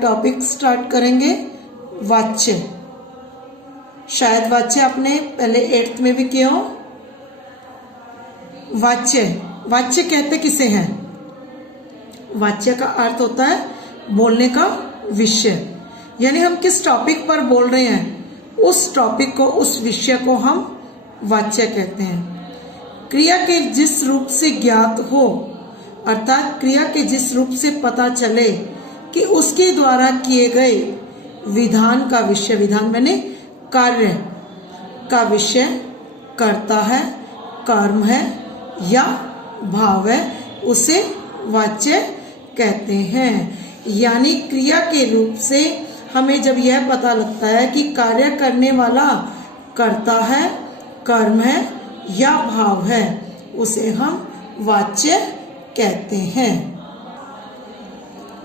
Topic start करेंगे वाच्य। शायद वाच्य आपने पहले 8th में भी किया हो। वाच्य, वाच्य कहते किसे हैं? वाच्य का अर्थ होता है बोलने का विषय, यानी हम किस टॉपिक पर बोल रहे हैं उस टॉपिक को, उस विषय को हम वाच्य कहते हैं। क्रिया के जिस रूप से ज्ञात हो, अर्थात क्रिया के जिस रूप से पता चले कि उसके द्वारा किए गए विधान का विषय, विधान माने कार्य का विषय कर्ता है, कर्म है या भाव है, उसे वाच्य कहते हैं। यानी क्रिया के रूप से हमें जब यह पता लगता है कि कार्य करने वाला कर्ता है, कर्म है या भाव है, उसे हम वाच्य कहते हैं।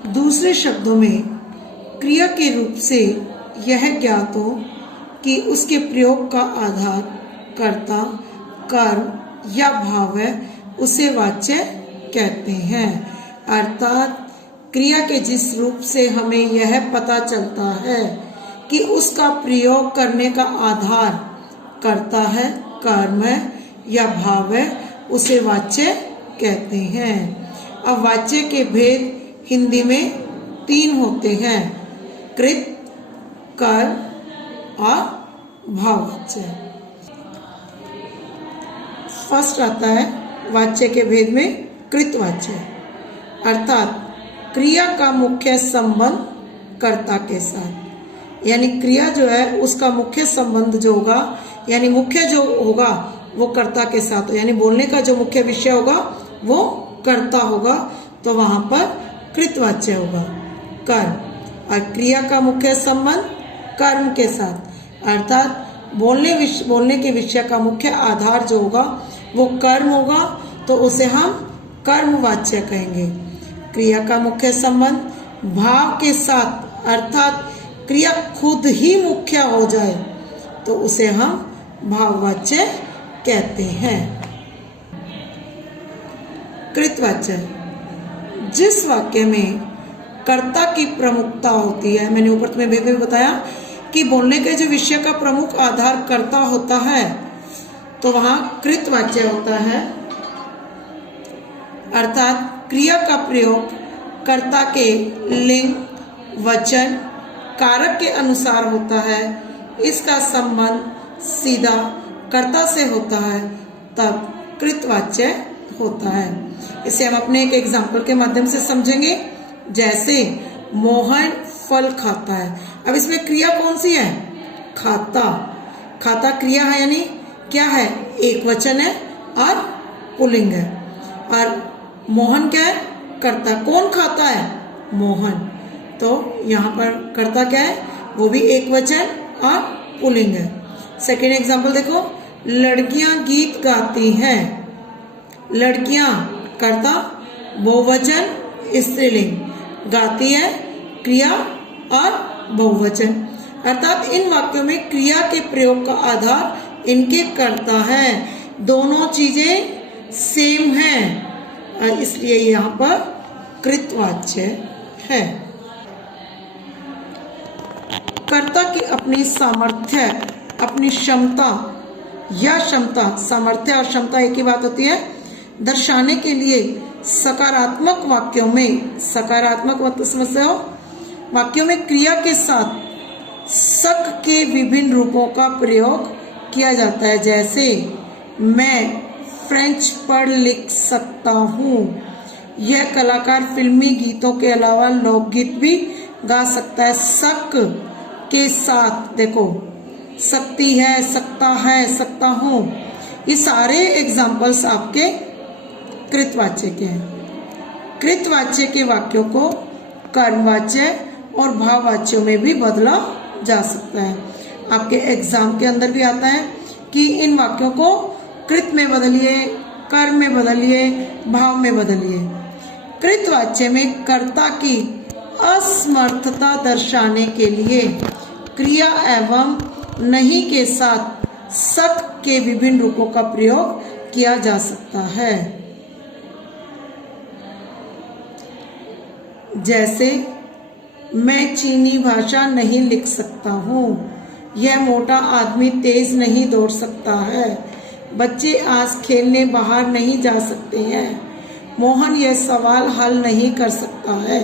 दूसरे शब्दों में क्रिया के रूप से यह ज्ञात हो कि उसके प्रयोग का आधार कर्ता, कर्म या भाव है, उसे वाच्य कहते हैं। अर्थात क्रिया के जिस रूप से हमें यह पता चलता है कि उसका प्रयोग करने का आधार कर्ता है, कर्म है या भाव है, उसे वाच्य कहते हैं। अब वाच्य के भेद हिंदी में 3 होते हैं, कृत, कर और भाववाच्य। फर्स्ट आता है वाच्य के भेद में कृतवाच्य, अर्थात क्रिया का मुख्य संबंध कर्ता के साथ, यानी क्रिया जो है उसका मुख्य संबंध जो होगा, यानी मुख्य जो होगा वो कर्ता के साथ, यानी बोलने का जो मुख्य विषय होगा वो कर्ता होगा, तो वहां पर कृतवाच्य होगा कर्म। और क्रिया का मुख्य संबंध कर्म के साथ, अर्थात बोलने के विषय का मुख्य आधार जो होगा वो कर्म होगा, तो उसे हम कर्मवाच्य कहेंगे। क्रिया का मुख्य संबंध भाव के साथ, अर्थात क्रिया खुद ही मुख्य हो जाए, तो उसे हम भाववाच्य कहते हैं। कृतवाच्य, जिस वाक्य में कर्ता की प्रमुखता होती है, मैंने ऊपर तुम्हें भेद में बताया कि बोलने के जो विषय का प्रमुख आधार कर्ता होता है, तो वहां कृतवाच्य होता है, अर्थात क्रिया का प्रयोग कर्ता के लिंग, वचन, कारक के अनुसार होता है, इसका संबंध सीधा कर्ता से होता है, तब कृतवाच्य होता है। इसे हम अपने एक एग्जाम्पल के माध्यम से समझेंगे। जैसे मोहन फल खाता है, अब इसमें क्रिया कौन सी है? खाता। खाता क्रिया है, यानी क्या है? एक वचन है और पुल्लिंग है। और मोहन क्या है? कर्ता। कौन खाता है? मोहन। तो यहाँ पर कर्ता क्या है? वो भी एक वचन और पुल्लिंग है। सेकेंड एग्जाम्पल देखो, लड़कियां गीत गाती हैं। लड़कियां कर्ता, बहुवचन स्त्रीलिंग, गाती है क्रिया और बहुवचन, अर्थात इन वाक्यों में क्रिया के प्रयोग का आधार इनके कर्ता है। दोनों चीजें सेम हैं, इसलिए यहाँ पर कृतवाच्य है। कर्ता की अपनी सामर्थ्य, अपनी क्षमता या क्षमता, सामर्थ्य और क्षमता एक ही बात होती है, दर्शाने के लिए सकारात्मक वाक्यों में, सकारात्मक मतलब समझते हो, वाक्यों में क्रिया के साथ सक के विभिन्न रूपों का प्रयोग किया जाता है। जैसे मैं फ्रेंच पढ़ लिख सकता हूँ। यह कलाकार फिल्मी गीतों के अलावा लोकगीत भी गा सकता है। सक के साथ देखो, सकती है, सकता है, सकता हूँ, ये सारे एग्जाम्पल्स आपके कृतवाच्य के हैं। कृतवाच्य के वाक्यों को कर्मवाच्य और भाववाच्यों में भी बदला जा सकता है। आपके एग्जाम के अंदर भी आता है कि इन वाक्यों को कृत में बदलिए, कर्म में बदलिए, भाव में बदलिए। कृतवाच्य में कर्ता की असमर्थता दर्शाने के लिए क्रिया एवं नहीं के साथ सक के विभिन्न रूपों का प्रयोग किया जा सकता है। जैसे मैं चीनी भाषा नहीं लिख सकता हूँ। यह मोटा आदमी तेज नहीं दौड़ सकता है। बच्चे आज खेलने बाहर नहीं जा सकते हैं। मोहन यह सवाल हल नहीं कर सकता है।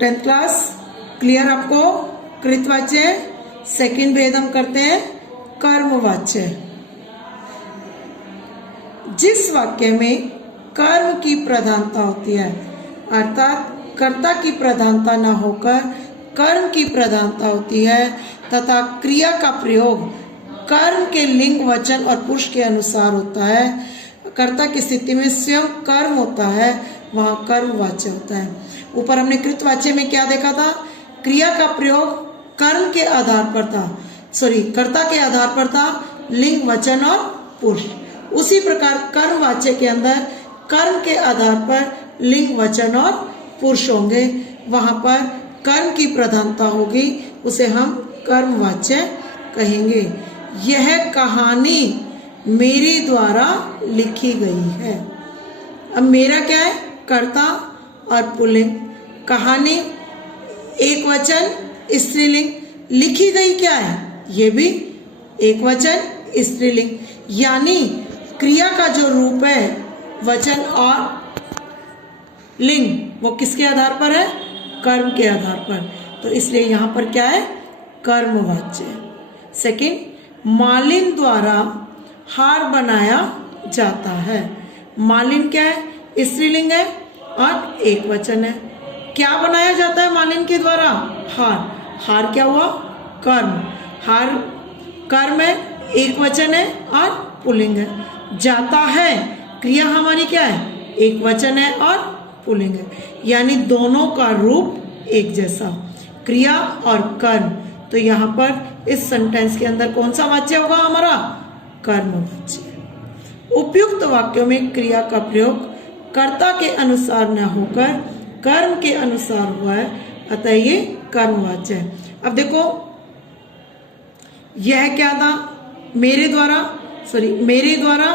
10th क्लास क्लियर आपको? कृतवाच्य। सेकंड भेद हम करते हैं कर्मवाच्य। जिस वाक्य में कर्म की प्रधानता होती है, अर्थात कर्ता की प्रधानता न होकर कर्म की प्रधानता होती है तथा क्रिया का प्रयोग कर्म के लिंग, वचन और पुरुष के अनुसार होता है, कर्ता की स्थिति में स्वयं कर्म होता है, वहां कर्मवाच्य होता है। ऊपर हमने कृतवाच्य में क्या देखा था? क्रिया का प्रयोग कर्म के आधार पर था, कर्ता के आधार पर था, लिंग, वचन और पुरुष। उसी प्रकार कर्मवाच्य के अंदर कर्म के आधार पर लिंग, वचन और पुरुष होंगे, वहां पर कर्म की प्रधानता होगी, उसे हम कर्मवाच्य कहेंगे। यह कहानी मेरे द्वारा लिखी गई है। अब मेरा क्या है? कर्ता और पुल्लिंग। कहानी एक वचन स्त्रीलिंग। लिखी गई क्या है? ये भी एक वचन स्त्रीलिंग। यानी क्रिया का जो रूप है वचन और लिंग, वो किसके आधार पर है? कर्म के आधार पर। तो इसलिए यहां पर क्या है? कर्मवाच्य। सेकंड, मालिन द्वारा हार बनाया जाता है। मालिन क्या है? स्त्रीलिंग है और एक वचन है। क्या बनाया जाता है मालिन के द्वारा? हार। हार क्या हुआ? कर्म। हार कर्म है, एक वचन है और पुल्लिंग है। जाता है क्रिया हमारी क्या है? एक वचन है और पुल्लिंग है। यानी दोनों का रूप एक जैसा, क्रिया और कर्म। तो यहाँ पर इस सेंटेंस के अंदर कौन सा वाच्य होगा हमारा? कर्मवाच्य। उपयुक्त वाक्यों में क्रिया का प्रयोग कर्ता के अनुसार न होकर कर्म के अनुसार हुआ है, अतः ये कर्मवाच्य है। अब देखो, यह क्या था? मेरे द्वारा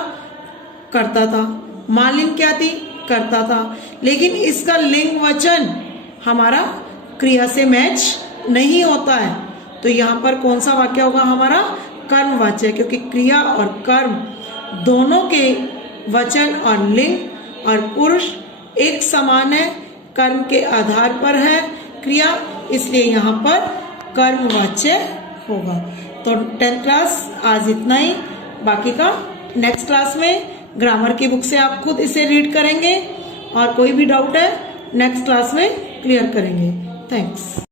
करता था। मालिन क्या थी? करता था। लेकिन इसका लिंग, वचन हमारा क्रिया से मैच नहीं होता है, तो यहां पर कौन सा वाक्य होगा हमारा? कर्मवाच्य, क्योंकि क्रिया और कर्म दोनों के वचन और लिंग और पुरुष एक समान है, कर्म के आधार पर है क्रिया, इसलिए यहाँ पर कर्मवाच्य होगा। तो 10th क्लास आज इतना ही। बाकी का नेक्स्ट क्लास में ग्रामर की बुक से आप खुद इसे रीड करेंगे और कोई भी डाउट है नेक्स्ट क्लास में क्लियर करेंगे। थैंक्स।